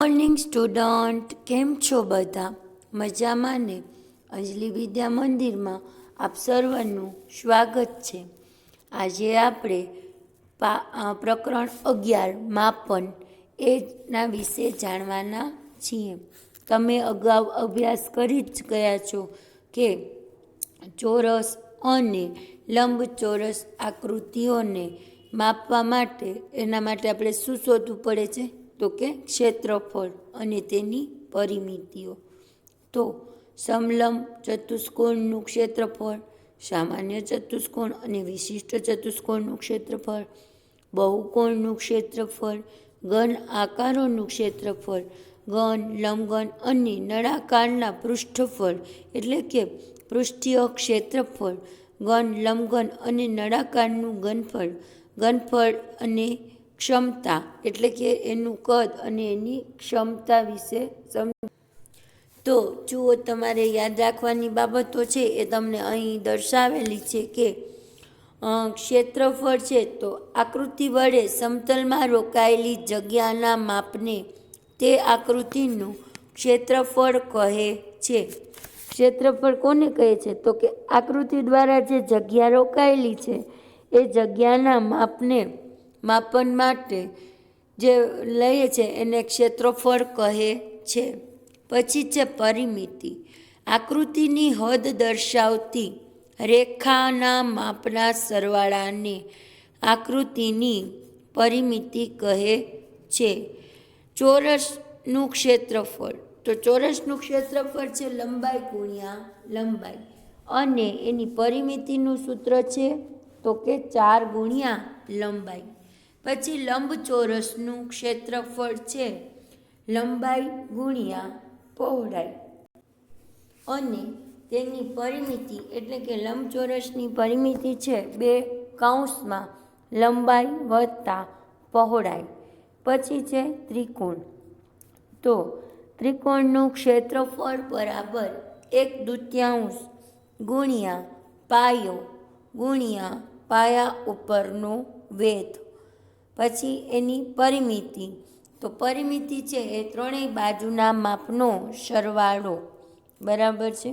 Morning student, કેમ છો બધા? મજામાં ને? અંજલિ વિદ્યા મંદિરમાં આપ સર્વનું સ્વાગત છે. આજે આપણે પ્રકરણ 11 માપન એના વિશે જાણવાના છીએ. તમે અગાઉ અભ્યાસ કરી જ ગયા છો કે ચોરસ અને લંબચોરસ આકૃતિઓને માપવા માટે આપણે શું શોધવું પડે છે? તો કે ક્ષેત્રફળ અને તેની પરિમિતિઓ. તો સમલંબ ચતુષ્કોણનું ક્ષેત્રફળ, સામાન્ય ચતુષ્કોણ અને વિશિષ્ટ ચતુષ્કોણનું ક્ષેત્રફળ, બહુકોણનું ક્ષેત્રફળ, ઘન આકારોનું ક્ષેત્રફળ, ઘન, લંબઘન અને નળાકારના પૃષ્ઠફળ એટલે કે પૃષ્ઠીય ક્ષેત્રફળ, ઘન, લંબઘન અને નળાકારનું ઘનફળ અને ક્ષમતા એટલે કે એનું કદ અને એની ક્ષમતા વિશે તો જુઓ, તમારે યાદ રાખવાની બાબતો છે એ તમને અહીં દર્શાવેલી છે કે ક્ષેત્રફળ છે તો આકૃતિ વડે સમતલમાં રોકાયેલી જગ્યાના માપને તે આકૃતિનું ક્ષેત્રફળ કહે છે. ક્ષેત્રફળ કોને કહે છે? તો કે આકૃતિ દ્વારા જે જગ્યા રોકાયેલી છે એ જગ્યાના માપન માટે જે લઈએ છે એને ક્ષેત્રફળ કહે છે. પછી છે પરિમિતિ. આકૃતિની હદ દર્શાવતી રેખાના માપના સરવાળાને આકૃતિની પરિમિતિ કહે છે. ચોરસનું ક્ષેત્રફળ, તો ચોરસનું ક્ષેત્રફળ છે લંબાઈ ગુણ્યા લંબાઈ અને એની પરિમિતિનું સૂત્ર છે તો કે 4 ગુણ્યા લંબાઈ. પછી લંબચોરસનું ક્ષેત્રફળ છે લંબાઈ ગુણ્યા પહોળાઈ અને તેની પરિમિતિ એટલે કે લંબચોરસની પરિમિતિ છે 2 લંબાઈ વત્તા પહોળાઈ. પછી છે ત્રિકોણ. તો ત્રિકોણનું ક્ષેત્રફળ બરાબર 1/2 ગુણ્યા પાયો ગુણ્યા પાયા ઉપરનો વેધ. પછી એની પરિમિતિ, તો પરિમિતિ છે એ ત્રણેય બાજુના માપનો સરવાળો, બરાબર છે.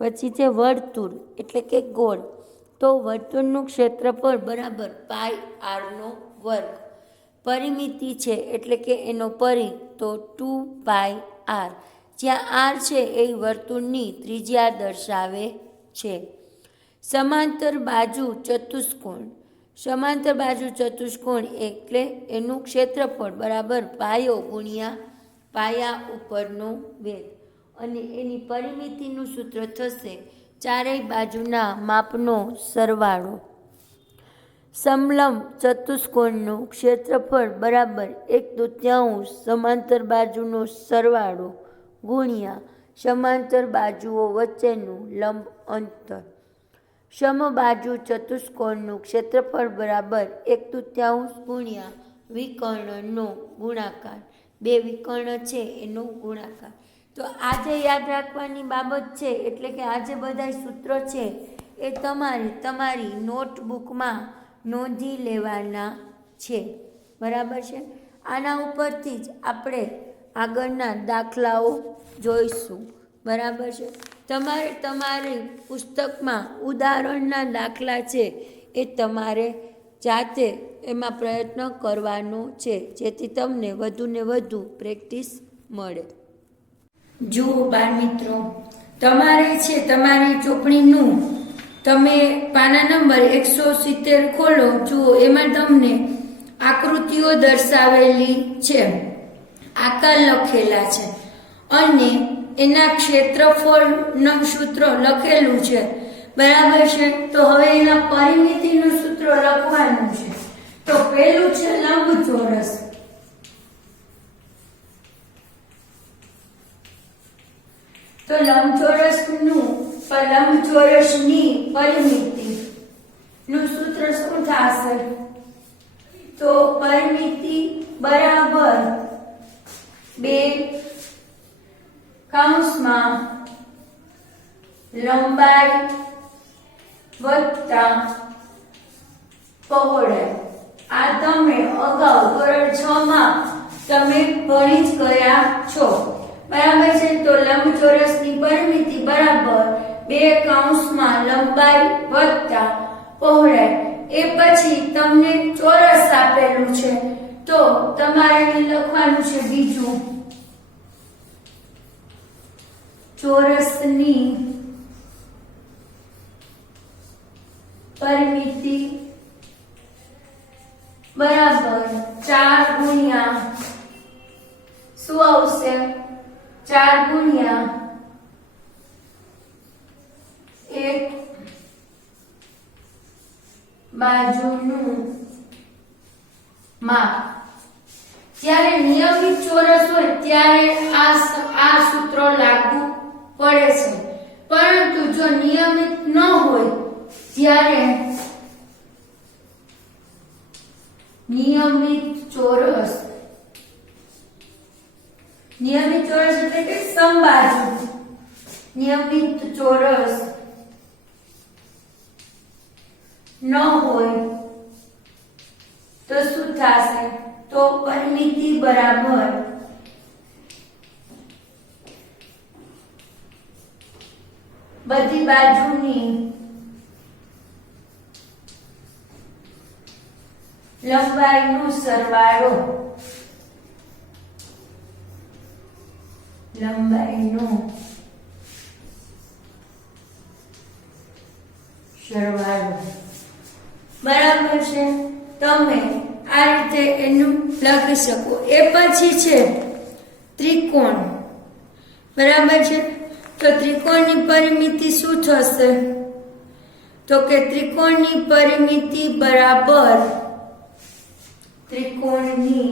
પછી છે વર્તુળ એટલે કે ગોળ, તો વર્તુળનું ક્ષેત્રફળ બરાબર πr². પરિમિતિ છે એટલે કે એનો પરિ તો 2πr, જ્યાં r છે એ વર્તુળની ત્રિજ્યા દર્શાવે છે. સમાંતર બાજુ ચતુષ્કોણ એટલે એનું ક્ષેત્રફળ બરાબર પાયો ગુણ્યા પાયા ઉપરનો વેધ અને એની પરિમિતિનું સૂત્ર થશે ચારેય બાજુના માપનો સરવાળો. સમલંબ ચતુષ્કોણનું ક્ષેત્રફળ બરાબર 1/2 સમાંતર બાજુનો સરવાળો ગુણ્યા સમાંતર બાજુઓ વચ્ચેનું લંબ અંતર. સમબાજુ ચતુષ્કોણનું ક્ષેત્રફળ બરાબર 1/2 ગુણ્યા વિકર્ણનો ગુણાકાર, 2 વિકર્ણ છે એનો ગુણાકાર. તો આજે યાદ રાખવાની બાબત છે એટલે કે આજે બધા સૂત્રો છે એ તમારી નોટબુકમાં નોંધી લેવાના છે, બરાબર છે. આના ઉપરથી જ આપણે આગળના દાખલાઓ જોઈશું, બરાબર છે. તમારી પુસ્તકમાં ઉદાહરણના દાખલા છે એ તમારે જાતે એમાં પ્રયત્ન કરવાનો છે જેથી તમને વધુને વધુ પ્રેક્ટિસ મળે. જુઓ બાળમિત્રો, તમારે છે તમારી ચોપડીનું તમે પાના નંબર 170 ખોલો. જુઓ, એમાં તમને આકૃતિઓ દર્શાવેલી છે, આકાર લખેલા છે અને એના ક્ષેત્રફળનું સૂત્ર લખેલું છે, બરાબર છે. તો હવે એના પરિમિતિનું સૂત્ર લખવાનું છે. તો પહેલું છે લંબચોરસ. તો લંબચોરસની પરિમિતિનું સૂત્ર શું થશે? તો પરિમિતિ બરાબર 2 લંબાઈ વત્તા પહોળાઈ. આ તમે અગાઉ ધોરણ 6 માં તમે ભણી જ ગયા છો, બરાબર છે. તો લંબચોરસની પરિમિતિ બરાબર 2 કૌંસમાં લંબાઈ વત્તા પહોળાઈ. એ પછી તમને ચોરસ આપેલું છે, તો તમારે લખવાનું છે બીજું, ચોરસની પરિમિતિ બરાબર 4 ગુણ્યા શું આવશે, 4 ગુણ્યા 1 બાજુનું માપ. જ્યારે નિયમિત ચોરસ હોય ત્યારે આ સૂત્ર લાગુ પડે છે, પરંતુ જો નિયમિત ન હોય ત્યારે નિયમિત ચોરસ એટલે કે સમબાજુ નિયમિત ચોરસ ન હોય તો શું થશે, તો પરિમિતિ બરાબર બધી બાજુની લંબાઈનો સરવાળો બરાબર છે. તમે આ રીતે એનું લખી શકો. એ પછી છે ત્રિકોણ, બરાબર છે. તો ત્રિકોણની પરિમિતિ શું થશે, તો કે ત્રિકોણની પરિમિતિ બરાબર ત્રિકોણની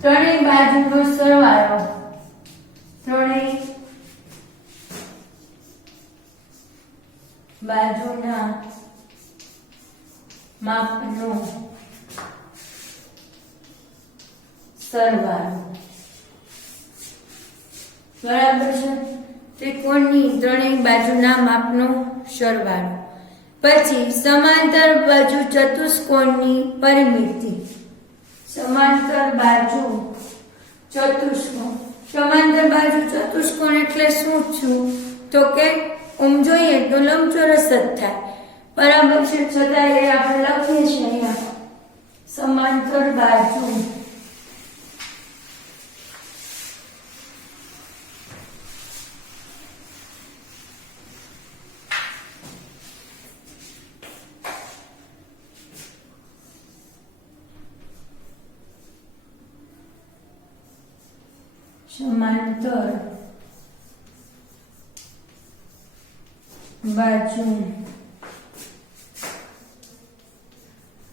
ત્રણેય બાજુનો સરવાળો, ત્રણેય બાજુના માપનો સરવાળો, બરાબર છે. ત્રિકોણની ત્રણેય બાજુના માપનો સરવાળો. પછી સમાંતર બાજુ ચતુષ્કોણની પરિમિતિ, સમાંતર બાજુ ચતુષ્કોણ એટલે શું છું, તો કે જોઈએ તો લંબચોરસ જ થાય, બરાબર છે. છતાં એ આપણે લખીએ છીએ અહીંયા સમાંતર બાજુ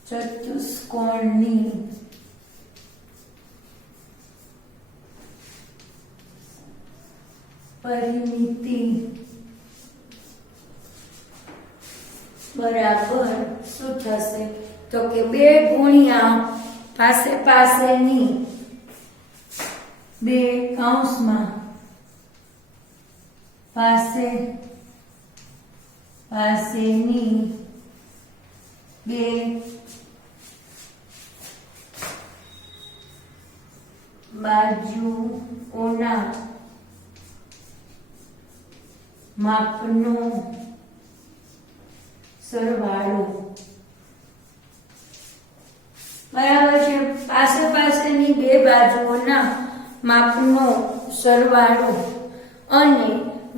ચતુષ્કોણની પરિમિતિ બરાબર શું થશે, તો કે 2 ગુણ્યા પાસેની 2 કૌંસમાં પાસેની 2 બાજુઓના માપનો સરવાળો, બરાબર છે. પાસેની 2 બાજુઓના માપનો સરવાળો અને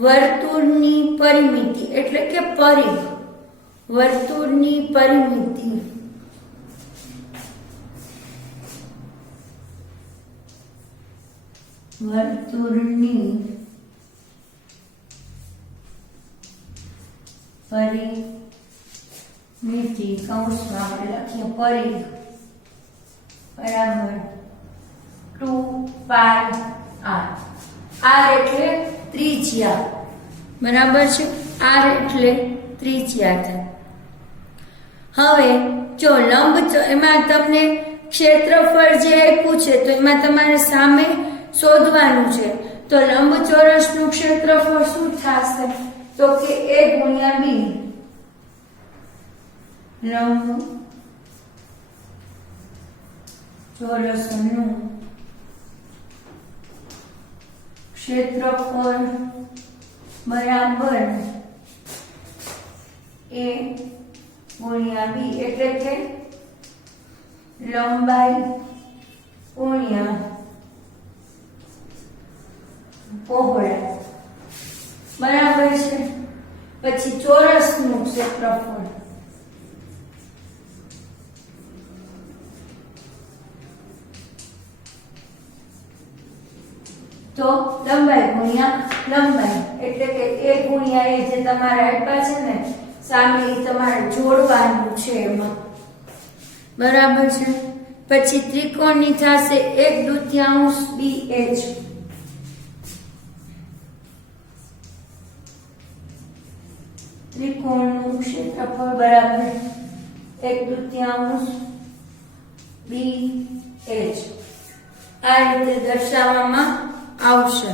વર્તુળની પરિમિતિ એટલે કે પરિઘ, વર્તુળની પરિમિતિ કૌંસમાં આપણે લખીએ પરિઘ બરાબર 2πr. r એટલે ત્રિજ્યા, બરાબર છે. r એટલે ત્રિજ્યા થાય. હવે જો લંબ એમાં તમને ક્ષેત્રફળ જે આપ્યું છે તો એમાં તમારે સામે શોધવાનું છે. તો લંબચોરસનું ક્ષેત્રફળ શું થશે? તો કે a ગુણ્યા b. લંબચોરસનું ક્ષેત્રફળ બરાબર a ગુણ્યા b, એટલે કે લંબાઈ ગુણ્યા પહોળાઈ બરાબર છે. પછી ચોરસનું ક્ષેત્રફળ તો લંબાઈ ગુણ્યા લંબાઈ, એટલે કે a ગુણ્યા a જે તમારે આપ્યા છે ને સામે એ તમારે જોડવાનું છે એમાં. બરાબર છે. પછી ત્રિકોણની થશે 1/2 BH. ત્રિકોણનું ક્ષેત્રફળ બરાબર 1/2 BH. આ રીતે દર્શાવવામાં આવશે.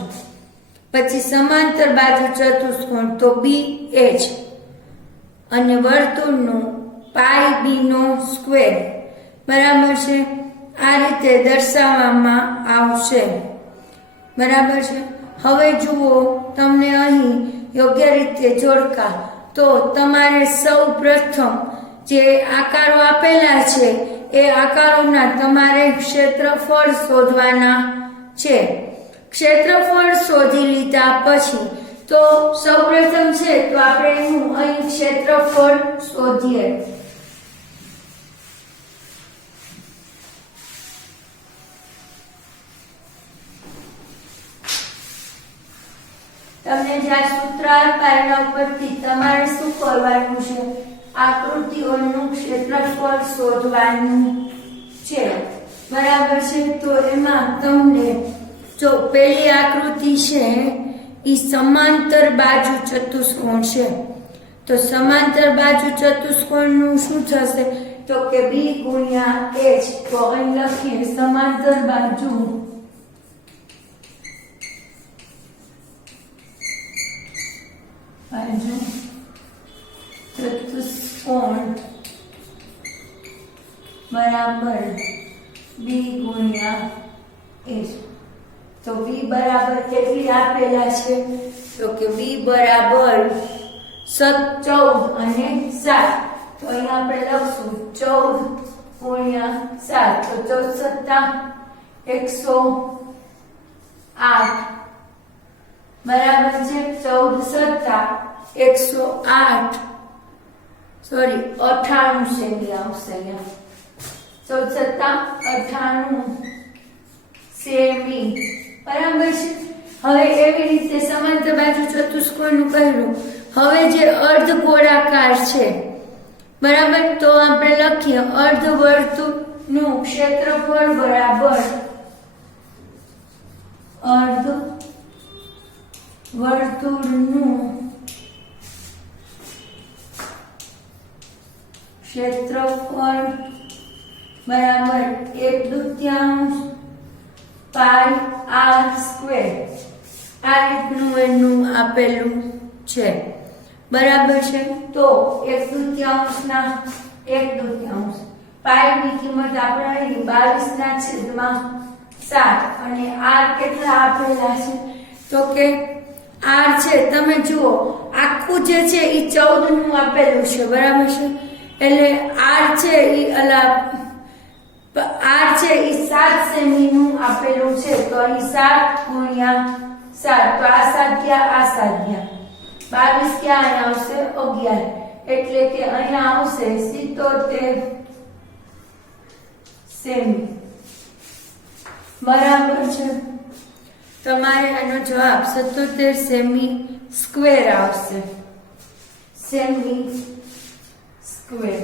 પછી સમાંતર બાજુ ચતુષ્કોણ તો BH અને વર્તુળનું πb નો સ્ક્વેર બરાબર છે. આ રીતે દર્શાવવામાં આવશે. બરાબર છે. હવે જુઓ તમને અહીં યોગ્ય રીતે જોડકા. તો તમારે સૌ પ્રથમ જે આકારો આપેલા છે એ આકારોના તમારે ક્ષેત્રફળ શોધવાના છે. ક્ષેત્રફળ શોધી લીધા પછી તો સૌપ્રથમ છે તો આપણે એનું અહીં ક્ષેત્રફળ શોધીએ. તમને જ્યાં સૂત્ર આપ્યા ઉપરથી તમારે શું કરવાનું છે? આકૃતિઓનું ક્ષેત્રફળ શોધવાનું છે. બરાબર છે. તો એમાં તમને જો પહેલી આકૃતિ છે એ સમાંતર બાજુ ચતુષ્કોણ છે. તો સમાંતર બાજુ ચતુષ્કોણનું શું થશે? તો કે b ગુણ્યા h. તો અહીં લખીએ સમાંતર બાજુ ચતુષ્કોણ બરાબર b ગુણ્યા h. તો b બરાબર કેટલી આપેલા છે? તો કે b બરાબર 14 અને 7. તો અહીંયા આપણે લખશું 14 ગુણ્યા 7. તો 14 108 બરાબર છે. 14 108 સોરી 98 સેમી આવશે. અહીંયા 14 98 સેમી બરાબર છે. હવે એવી રીતે સમાંતર બાજુ ચતુષ્કોણનું કર્યું. હવે જે અર્ધગોળાકાર છે બરાબર, તો આપણે લખીએ અર્ધવર્તુળનું ક્ષેત્રફળ બરાબર અર્ધવર્તુળનું ક્ષેત્રફળ બરાબર 1/2 પાઈ r સ્ક્વેર. આ રીતનું એનું આપેલું છે. બરાબર છે. તો 1/2 ના 1/2 પાઈની કિંમત આપણે અહીં 22/7 અને r કેટલા આપેલા છે? તો કે r છે તમે જુઓ આખું જે છે એ 14 નું આપેલું છે. બરાબર છે. એટલે r છે એ r છે એ 7 સેમી નું આપેલું છે. તો અહીં 7 ગુણ્યા 7. તો આ 7 ગયા આ 7 ગયા 22 ક્યાં આવશે? 11. એટલે કે અહીંયા આવશે 77 સેમી. બરાબર છે. તમારે આનો જવાબ 77 સેમી સ્ક્વેર આવશે. Semi square.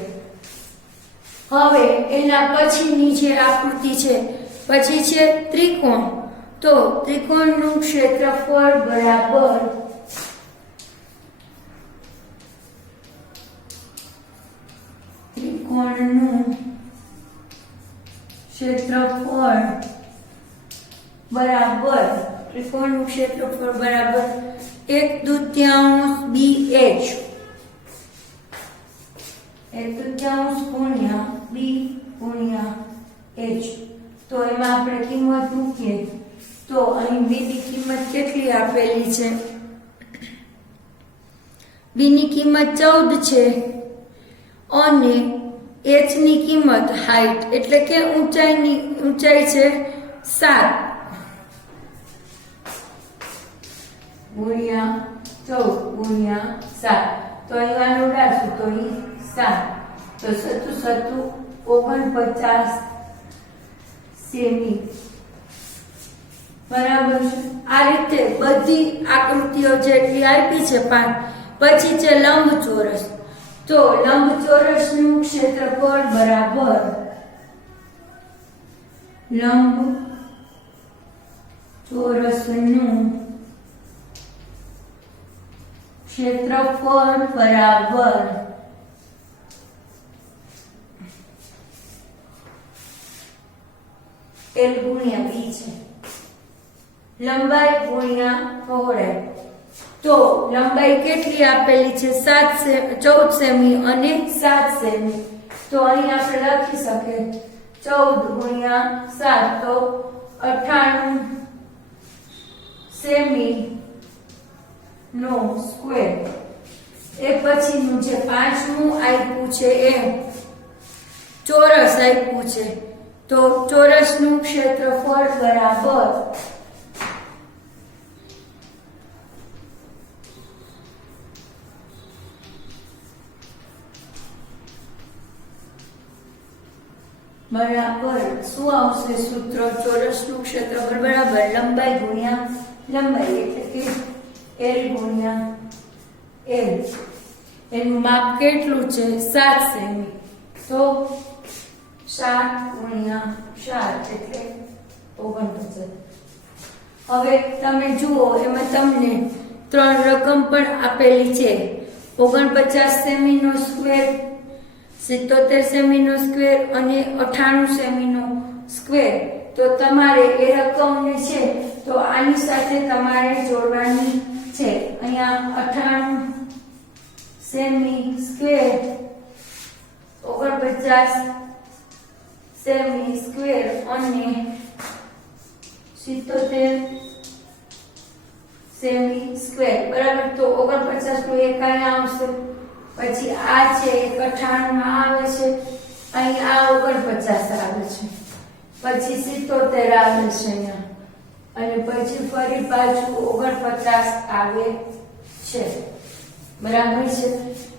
હવે એના પછીની જે આકૃતિ છે પછી છે ત્રિકોણ. તો ત્રિકોણનું ક્ષેત્રફળ બરાબર ત્રિકોણનું ક્ષેત્રફળ બરાબર ત્રિકોણનું ક્ષેત્રફળ બરાબર 1/2 BH 1/2 ગુણ્યા B ગુણ્યા H. તો એમાં આપણે કિંમત મૂકીએ તો અહીં B ની કિંમત કેટલી આપેલી છે? B ની કિંમત 14 છે અને H ની કિંમત હાઈટ એટલે કે ઊંચાઈ છે 7 ગુણ્યા 14 ગુણ્યા 7. તો અહીંયા ઉડાડશું તો અહીં 7 તો 49 સેમી બરાબર છે. આ રીતે બધી આકૃતિઓ જેટલી આપી છે 5. પછી છે લંબચોરસ. તો લંબચોરસનું ક્ષેત્રફળ બરાબર લંબચોરસનું ક્ષેત્રફળ બરાબર L ગુણ્યા B છે. લંબાઈ ગુણ્યા પહોળાઈ. તો લંબાઈ કેટલી આપેલી છે? 14 સેમી અને 7 સેમી. તો અહીં આપણે લખી શકીએ 14 ગુણ્યા 7 તો 98 સેમી નો સ્ક્વેર. એ પછીનું જે પાંચમું આપ્યું છે એ ચોરસ આપ્યું છે. તો ચોરસનું ક્ષેત્રફળ બરાબર શું આવશે સૂત્ર? ચોરસનું ક્ષેત્રફળ બરાબર લંબાઈ ગુણ્યા લંબાઈ એટલે કે L ગુણ્યા L. એનું માપ કેટલું છે? 7 સેમી. તો 7 ગુણ્યા 7 એટલે 49. હવે તમે જુઓ એમાં તમને 3 રકમ પણ આપેલી છે. 49 સેમી નો સ્ક્વેર, 77 સેમી નો સ્ક્વેર અને 98 સેમી નો સ્ક્વેર. તો તમારે એ રકમને છે તો આની સાથે તમારે જોડવાની છે. અહીંયા 98 સેમી સ્ક્વેર 49 સેમી સ્ક્વેર અને 77 સેમી સ્ક્વેર બરાબર. તો 49 નું એક અહીંયા આવશે, પછી આ છે 98 માં આવે છે, અહીં આ 49 આવે છે, પછી 77 આવે છે અહીંયા, અને પછી ફરી પાછું 49 આવે છે બરાબર છે.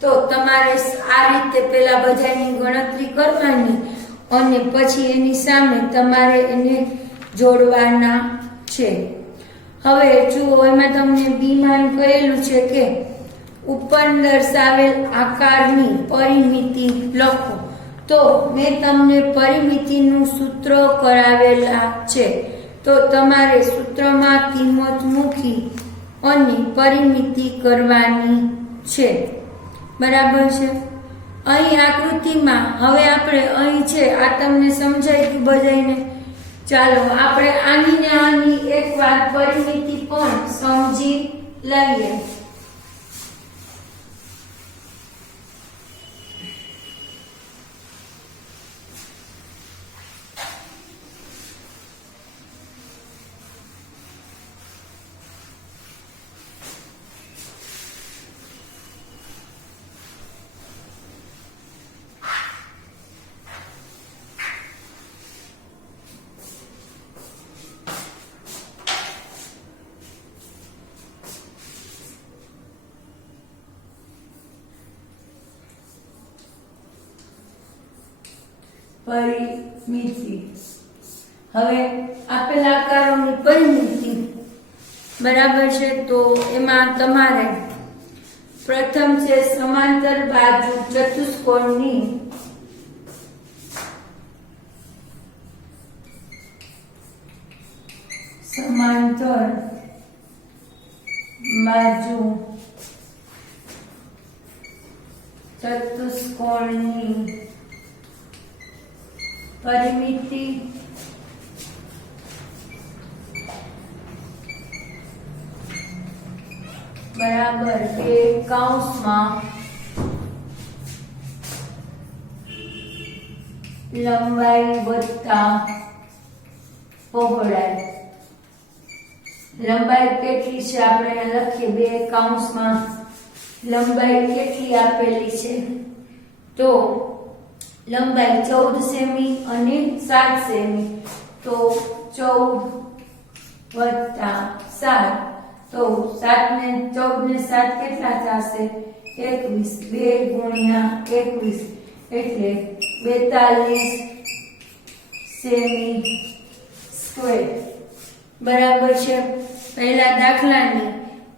તો તમારે આ રીતે પેલા બધાની ગણતરી કરવાની અને પછી એની સામે તમારે એને જોડવાના છે. હવે જુઓ એમાં તમને બી માં કહેલું છે કે ઉપર દર્શાવેલ આકારની પરિમિતિ લખો. તો મેં તમને પરિમિતિનું સૂત્ર કરાવેલા છે. તો તમારે સૂત્રમાં કિંમત મૂકી અને પરિમિતિ કરવાની છે બરાબર છે. અહીં આકૃતિમાં હવે આપણે અહીં છે આ તમને સમજાય ગયું બધાને? ચાલો આપણે આની ને આની એક વાર પરિમિતિ પણ સમજી લઈએ. પરિમિતિ. હવે આપેલા આકારોની પરિમિતિ બરાબર છે. તો એમાં તમારે પ્રથમ છે સમાંતર બાજુ ચતુષ્કોણની સમાંતર બાજુ ચતુષ્કોણની પરિમિતિ બરાબર 2 કૌંસમાં લંબાઈ વત્તા પહોળાઈ. લંબાઈ કેટલી છે આપણે અહીંયા લખીએ 2 કૌંસમાં લંબાઈ કેટલી આપેલી છે તો લંબાઈ 14 સેમી અને 7 સેમી. તો 14 વત્તા 7 તો 7 ને 14 ને 7 કેટલા થશે 21. 2 ગુણ્યા 21 એટલે 42 સેમી સ્ક્વેર. બરાબર છે. પહેલા દાખલાની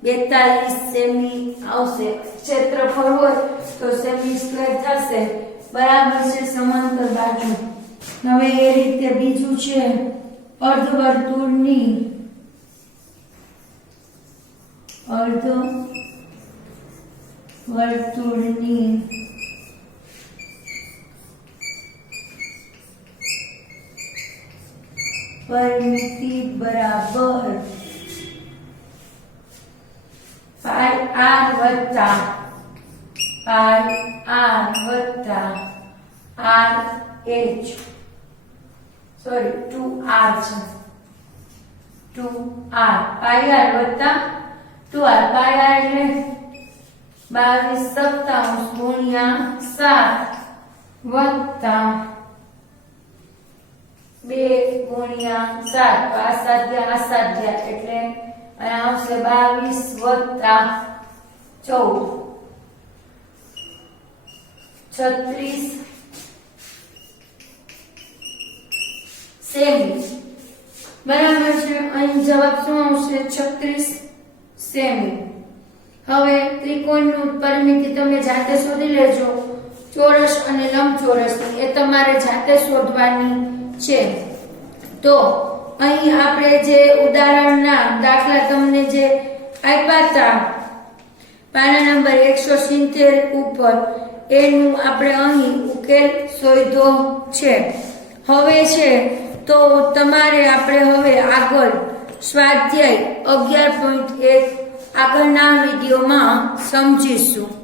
42 સેમી આવશે, ક્ષેત્રફળ હોય તો સેમી સ્ક્વેર થશે. બરાબર છે. સમાંતર બાજુ. હવે એ રીતે બીજું છે અર્ધવર્તુળની પરિમિતિ બરાબર પાઈ r વત્તા RH સોરી 2r છે 2r પાઈ r વત્તા 2r પાઈ r એટલે 22 ગુણ્યા 7 વત્તા 2 ગુણ્યા 7 આ સાધ્યા એટલે અહીંયા આવશે 22 વત્તા 14 36 સેમી. બરાબર છે. અહીં જવાબ શું આવશે 36 સેમી. હવે ત્રિકોણનું પરિમિતિ તમે જાતે શોધી લેજો. ચોરસ અને લંબચોરસની એ તમારે જાતે શોધવાની છે. તો અહીં આપણે જે ઉદાહરણના દાખલા તમને જે આપ્યા હતા પાના નંબર 170 ઉપર એનું આપણે અહીં ઉકેલ શોધ્યો છે. હવે છે તો તમારે આપણે હવે આગળ સ્વાધ્યાય 11.1 આગળના વિડીયોમાં સમજીશું.